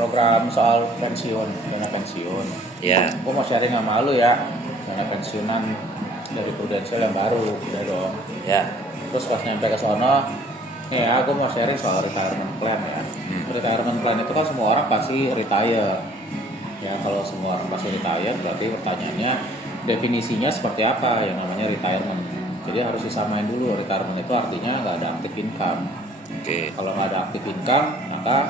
program soal pensiun, dana pensiun. Ya. Gue mau sharing sama lu ya, dana pensiunan dari Prudential yang baru, udah dong. Ya. Terus pas nyampe ke sono, nih ya gue mau sharing soal retirement plan ya. Retirement plan itu kan semua orang pasti retire. Ya kalau semua orang pasti retire, berarti pertanyaannya definisinya seperti apa yang namanya retirement. Jadi harus disamain dulu, retirement itu artinya nggak ada active income. Oke. Kalau nggak ada active income, maka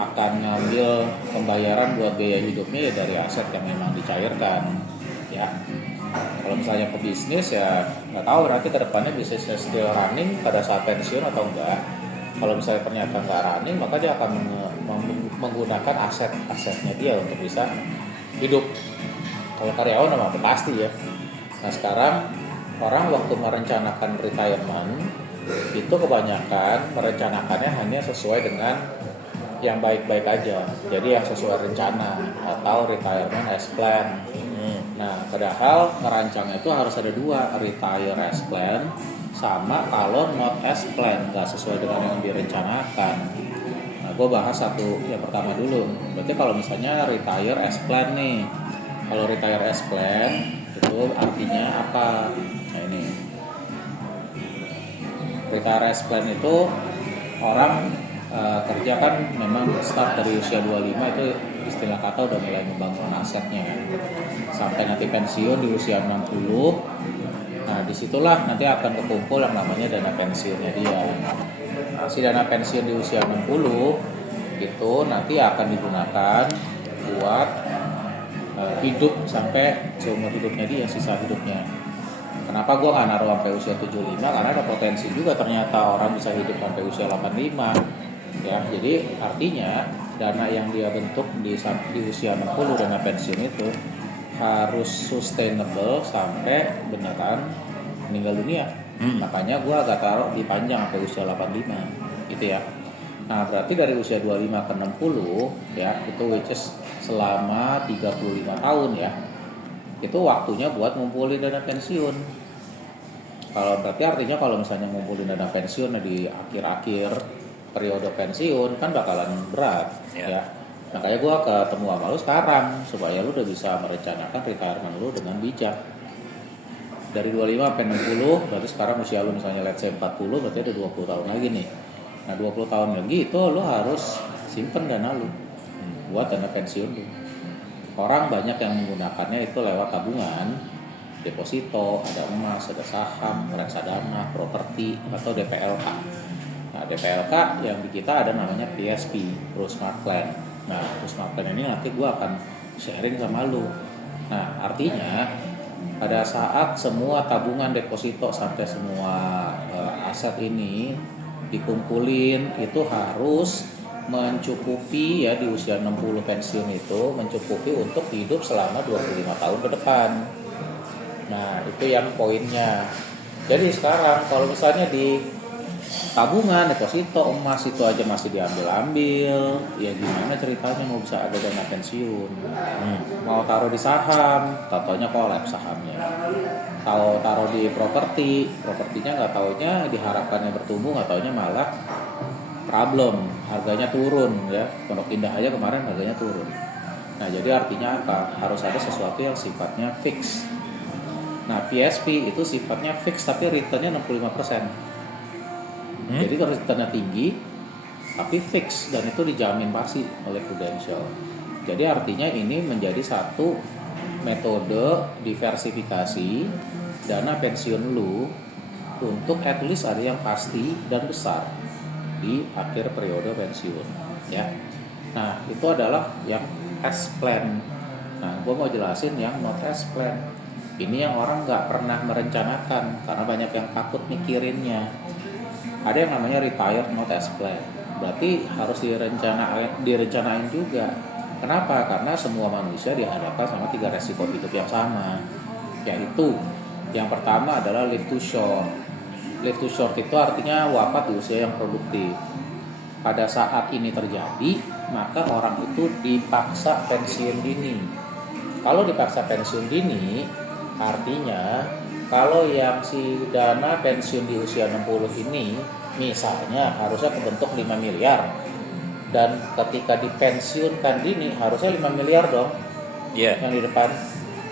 akan ngambil pembayaran buat biaya hidupnya ya dari aset yang memang dicairkan. Ya, kalau misalnya pebisnis ya nggak tahu nanti kedepannya bisnisnya still running pada saat pensiun atau enggak. Kalau misalnya ternyata nggak running, maka dia akan menggunakan aset-asetnya dia untuk bisa hidup. Kalau karyawan mah pasti ya. Nah sekarang orang waktu merencanakan retirement itu kebanyakan merencanakannya hanya sesuai dengan yang baik-baik aja. Jadi yang sesuai rencana atau retirement as plan. Nah padahal ngerancangnya itu harus ada dua, retire as plan sama kalau not as plan, nggak sesuai dengan yang direncanakan. Nah gue bahas satu yang pertama dulu. Berarti kalau misalnya retire as plan nih, kalau retire as plan itu artinya apa? Nah ini retire as plan itu orang kerja kan memang start dari usia 25 itu istilah kata udah mulai membangun asetnya sampai nanti pensiun di usia 60. Nah disitulah nanti akan kekumpul yang namanya dana pensiunnya dia. Nah, si dana pensiun di usia 60 itu nanti akan digunakan buat hidup sampai seumur hidupnya dia, sisa hidupnya. Kenapa gue gak naruh sampai usia 75? Karena ada potensi juga ternyata orang bisa hidup sampai usia 85. Ya, jadi artinya dana yang dia bentuk di usia 60 dana pensiun itu harus sustainable sampai beneran meninggal dunia. Makanya gue agak taruh di panjang sampai usia 85 gitu ya. Nah berarti dari usia 25 ke 60 ya itu which is selama 35 tahun ya, itu waktunya buat ngumpulin dana pensiun. Kalau berarti artinya kalau misalnya ngumpulin dana pensiun di akhir-akhir periode pensiun kan bakalan berat ya. Makanya gue ketemu sama lu sekarang supaya lu udah bisa merencanakan retirement lu dengan bijak. Dari 25 sampai 60 berarti sekarang usia lu misalnya let's say 40, berarti ada 20 tahun lagi nih. Nah 20 tahun lagi itu lu harus simpen dana lu buat dana pensiun lu. Orang banyak yang menggunakannya itu lewat tabungan, deposito, ada emas, ada saham, reksadana, properti, atau DPLK. Nah DPLK yang di kita ada namanya PSP, Pro Smart Plan. Nah Pro Smart Plan ini nanti gue akan sharing sama lu. Nah artinya pada saat semua tabungan, deposito, sampai semua aset ini dikumpulin itu harus mencukupi ya di usia 60 pensiun itu mencukupi untuk hidup selama 25 tahun ke depan. Nah itu yang poinnya. Jadi sekarang kalau misalnya di tabungan, deposito, emas itu aja masih diambil-ambil, ya gimana ceritanya mau bisa ada dana pensiun? Mau taruh di saham, tatonya kolaps sahamnya. Taruh di propertinya nggak taunya diharapkannya bertumbuh, nggak taunya malah problem, harganya turun ya. Pondok Indah aja kemarin harganya turun. Nah jadi artinya apa? Harus ada sesuatu yang sifatnya fix. Nah PSP itu sifatnya fix tapi returnnya 65%. Jadi kalau returnnya tinggi tapi fix dan itu dijamin pasti oleh Prudential. Jadi artinya ini menjadi satu metode diversifikasi dana pensiun lu untuk at least ada yang pasti dan besar di akhir periode pensiun ya. Nah itu adalah yang as plan. Nah gue mau jelasin yang not as plan. Ini yang orang nggak pernah merencanakan karena banyak yang takut mikirinnya. Ada yang namanya retire not as plan. Berarti harus direncanain juga. Kenapa? Karena semua manusia dihadapkan sama 3 resiko hidup yang sama. Yaitu yang pertama adalah live too short. Live too short itu artinya wafat di usia yang produktif. Pada saat ini terjadi, maka orang itu dipaksa pensiun dini. Kalau dipaksa pensiun dini, artinya kalau yang si dana pensiun di usia 60 ini, misalnya harusnya kebentuk 5 miliar. Dan ketika dipensiunkan dini harusnya 5 miliar dong. Yang di depan.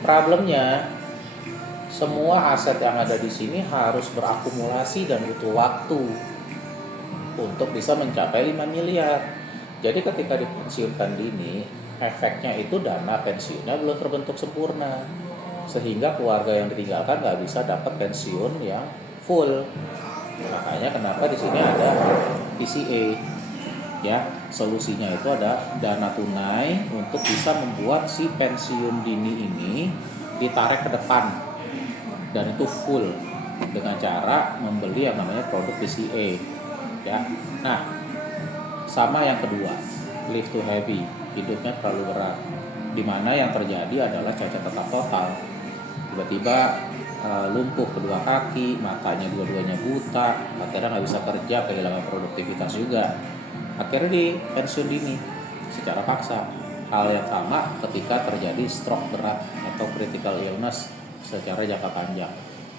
Problemnya semua aset yang ada di sini harus berakumulasi dan butuh waktu untuk bisa mencapai 5 miliar. Jadi ketika dipensiunkan dini, efeknya itu dana pensiunnya belum terbentuk sempurna, sehingga keluarga yang ditinggalkan nggak bisa dapat pensiun yang full. Makanya kenapa di sini ada PCA. Ya, solusinya itu ada dana tunai untuk bisa membuat si pensiun dini ini ditarik ke depan dan itu full dengan cara membeli yang namanya produk PCA. Ya, nah sama yang kedua, live too heavy, hidupnya terlalu berat, dimana yang terjadi adalah cacat tetap total. Tiba-tiba lumpuh kedua kaki, matanya dua-duanya buta, akhirnya nggak bisa kerja, kehilangan produktivitas juga. Akhirnya di pensiun dini secara paksa. Hal yang sama ketika terjadi stroke berat atau critical illness secara jangka panjang.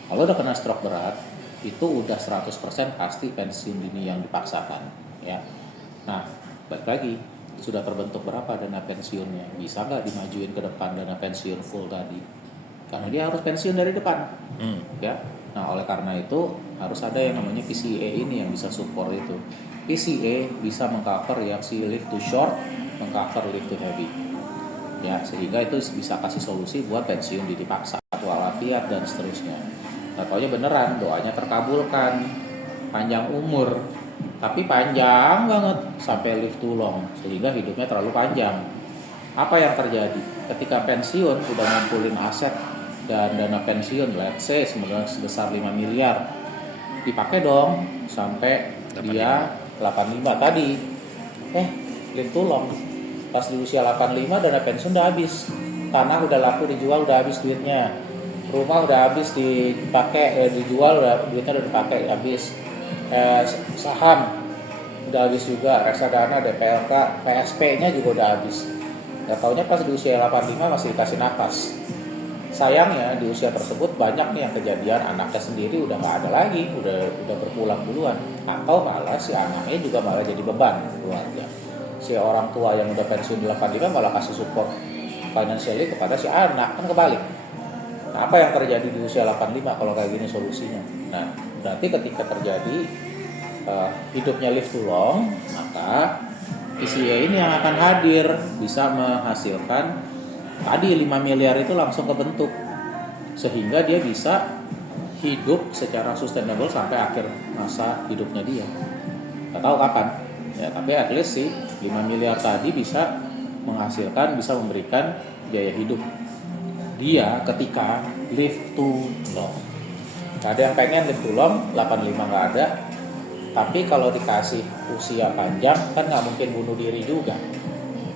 Kalau udah kena stroke berat, itu udah 100% pasti pensiun dini yang dipaksakan, ya. Nah, balik lagi, sudah terbentuk berapa dana pensiunnya? Bisa nggak dimajuin ke depan dana pensiun full tadi? Karena dia harus pensiun dari depan, ya. Nah, oleh karena itu harus ada yang namanya PCA ini yang bisa support itu. PCA bisa mengcover yang si live too short, mengcover live too heavy. Ya, sehingga itu bisa kasih solusi buat pensiun dini paksa, walafiat dan seterusnya. Nah, taunya beneran, doanya terkabulkan, panjang umur, tapi panjang banget sampai live too long, sehingga hidupnya terlalu panjang. Apa yang terjadi? Ketika pensiun udah ngumpulin aset dan dana pensiun, let's say sebenarnya sebesar 5 miliar, dipakai dong sampai 85. Dia 85 tadi. Live too long. Pas di usia 85 dana pensiun udah habis. Tanah udah laku dijual, udah habis duitnya. Rumah udah habis dipakai, dijual, duitnya udah dipakai habis. Saham udah habis juga, reksadana, DPLK, PSP-nya juga udah habis. Gak taunya pas di usia 85 masih dikasih nafas. Sayangnya di usia tersebut banyak nih yang kejadian anaknya sendiri udah nggak ada lagi, udah berpulang duluan, atau malah si anaknya juga malah jadi beban keluarga. Si orang tua yang udah pensiun di 85 malah kasih support financially kepada si anak, kan kebalik. Nah, apa yang terjadi di usia 85 kalau kayak gini solusinya? Nah, berarti ketika terjadi hidupnya live too long, maka PCA ini yang akan hadir bisa menghasilkan tadi 5 miliar itu langsung kebentuk, sehingga dia bisa hidup secara sustainable sampai akhir masa hidupnya dia. Gak tahu kapan ya, tapi at least sih 5 miliar tadi bisa menghasilkan, bisa memberikan biaya hidup dia ketika live too long. Ada yang pengen live too long, 85 gak ada, tapi kalau dikasih usia panjang kan gak mungkin bunuh diri juga.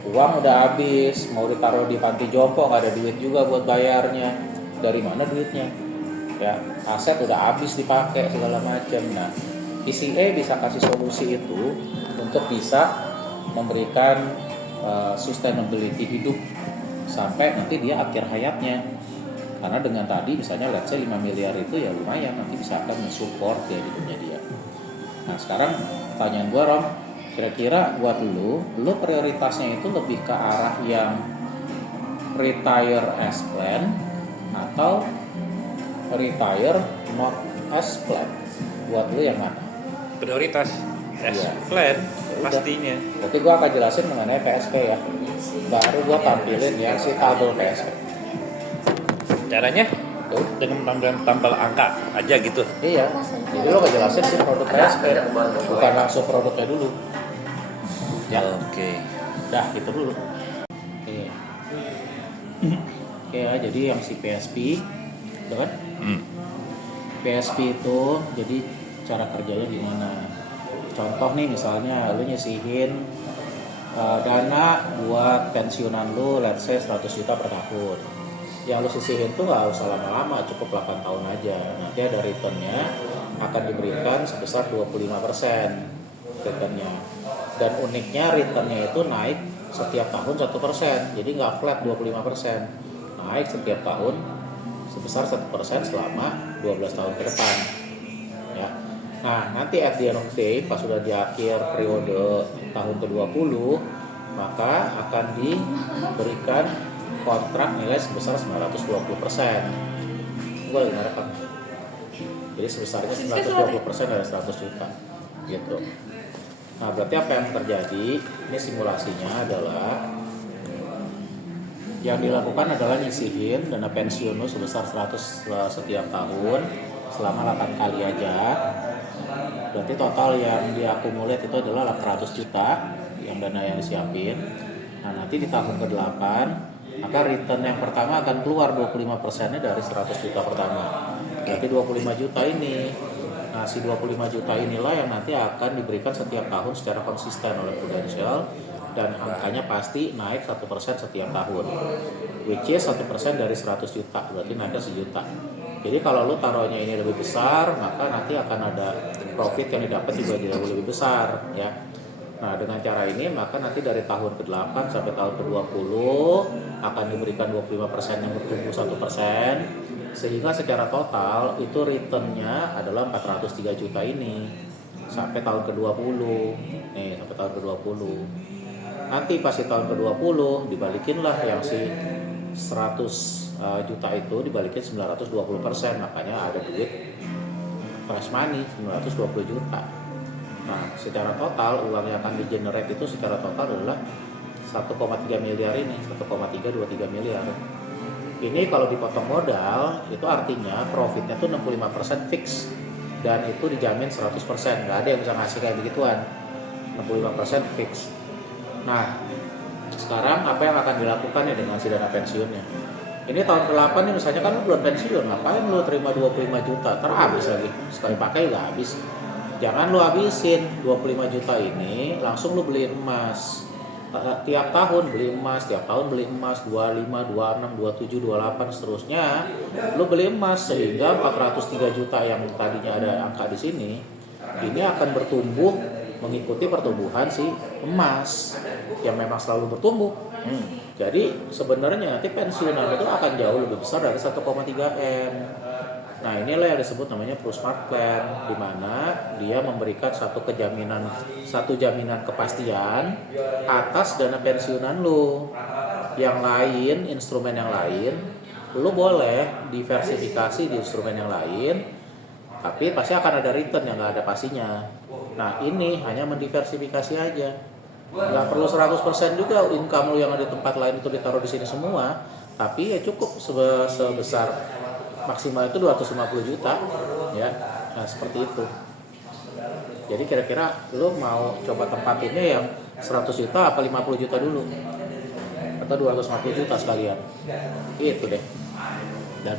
Uang udah habis, mau ditaruh di panti jompo nggak ada duit juga buat bayarnya. Dari mana duitnya? Ya, aset udah habis dipakai segala macam. Nah, PCA bisa kasih solusi itu untuk bisa memberikan sustainability hidup sampai nanti dia akhir hayatnya. Karena dengan tadi misalnya let's say 5 miliar itu ya lumayan, nanti bisa akan mensupport ya hidupnya dia. Nah, sekarang pertanyaan gua, Rom, kira-kira buat lu prioritasnya itu lebih ke arah yang retire as plan atau retire not as plan? Buat lu yang mana? Prioritas as plan pastinya. Oke, gua akan jelasin mengenai PSP ya. Baru gua tampilin yang si tabel PSP. Caranya dengan tambal angka aja gitu. Iya. Jadi lo ngejelasin sih produk PSP, bukan langsung produknya dulu. Ya, oke. Dah, gitu dulu. Oke ya, jadi yang si PSP, betul kan? PSP itu jadi cara kerjanya gimana? Contoh nih misalnya lu nyisihin dana buat pensiunan lu let's say 100 juta per tahun. Yang lu sisihin tuh gak usah lama-lama, cukup 8 tahun aja. Nanti ada returnnya akan diberikan sebesar 25% returnnya. Dan uniknya returnnya itu naik setiap tahun 1%. Jadi gak flat 25%. Naik setiap tahun sebesar 1% selama 12 tahun ke depan. Ya. Nah, nanti at the end of the day, pas sudah di akhir periode tahun ke-20, maka akan diberikan kontrak nilai sebesar 920%. Gue lagi merekam. Jadi sebesarnya 920% dari 100 juta. Gitu. Nah, berarti apa yang terjadi? Ini simulasinya adalah yang dilakukan adalah nyisihin dana pensiun lo sebesar 100 setiap tahun selama 8 kali aja. Berarti total yang diakumulat itu adalah 800 juta yang dana yang disiapin. Nah, nanti di tahun ke-8 maka return yang pertama akan keluar 25%-nya dari 100 juta pertama. Berarti 25 juta ini. Nah, si 25 juta inilah yang nanti akan diberikan setiap tahun secara konsisten oleh Prudential, dan angkanya pasti naik 1% setiap tahun, which is 1% dari 100 juta, berarti naiknya 1 juta. Jadi kalau lu taruhnya ini lebih besar, maka nanti akan ada profit yang didapat juga jauh lebih besar, ya. Nah, dengan cara ini maka nanti dari tahun ke-8 sampai tahun ke-20 akan diberikan 25% yang bertumbuh 1%, sehingga secara total itu returnnya adalah 403 juta ini sampai tahun ke-20. Nih, sampai tahun ke-20. Nanti pasti tahun ke-20 dibalikin lah yang si 100 juta itu dibalikin 920%, makanya ada duit fresh money 920 juta. Nah, secara total uang yang akan di-generate itu secara total adalah 1,3 miliar ini, 1,323 miliar. Ini kalau dipotong modal itu artinya profitnya tuh 65% fix dan itu dijamin 100%, nggak ada yang bisa ngasih kayak begituan. 65% fix. Nah, sekarang apa yang akan dilakukan ya dengan si dana pensiunnya? Ini tahun ke-8 nih misalnya kan lu belum pensiun, ngapain lu terima 25 juta? Habis lagi, sekali pakai udah habis. Jangan lu habisin 25 juta ini, langsung lu beli emas. Tiap tahun beli emas, tiap tahun beli emas 25, 26, 27, 28 seterusnya. Lu beli emas sehingga 403 juta yang tadinya ada angka di sini, ini akan bertumbuh mengikuti pertumbuhan si emas yang memang selalu bertumbuh. Jadi sebenarnya nanti pensiunan itu akan jauh lebih besar dari 1,3 M. Nah, inilah yang disebut namanya Pro-Smart Plan, di mana dia memberikan satu jaminan kepastian atas dana pensiunan lu. Yang lain, instrumen yang lain, lu boleh diversifikasi di instrumen yang lain, tapi pasti akan ada return yang nggak ada pastinya. Nah, ini hanya mendiversifikasi aja. Nggak perlu 100% juga income lu yang ada di tempat lain itu ditaruh di sini semua, tapi ya cukup sebesar maksimal itu 250 juta, ya. Nah, seperti itu. Jadi kira-kira lu mau coba tempatinnya yang 100 juta apa 50 juta dulu? Atau 250 juta sekalian? Itu deh. Dan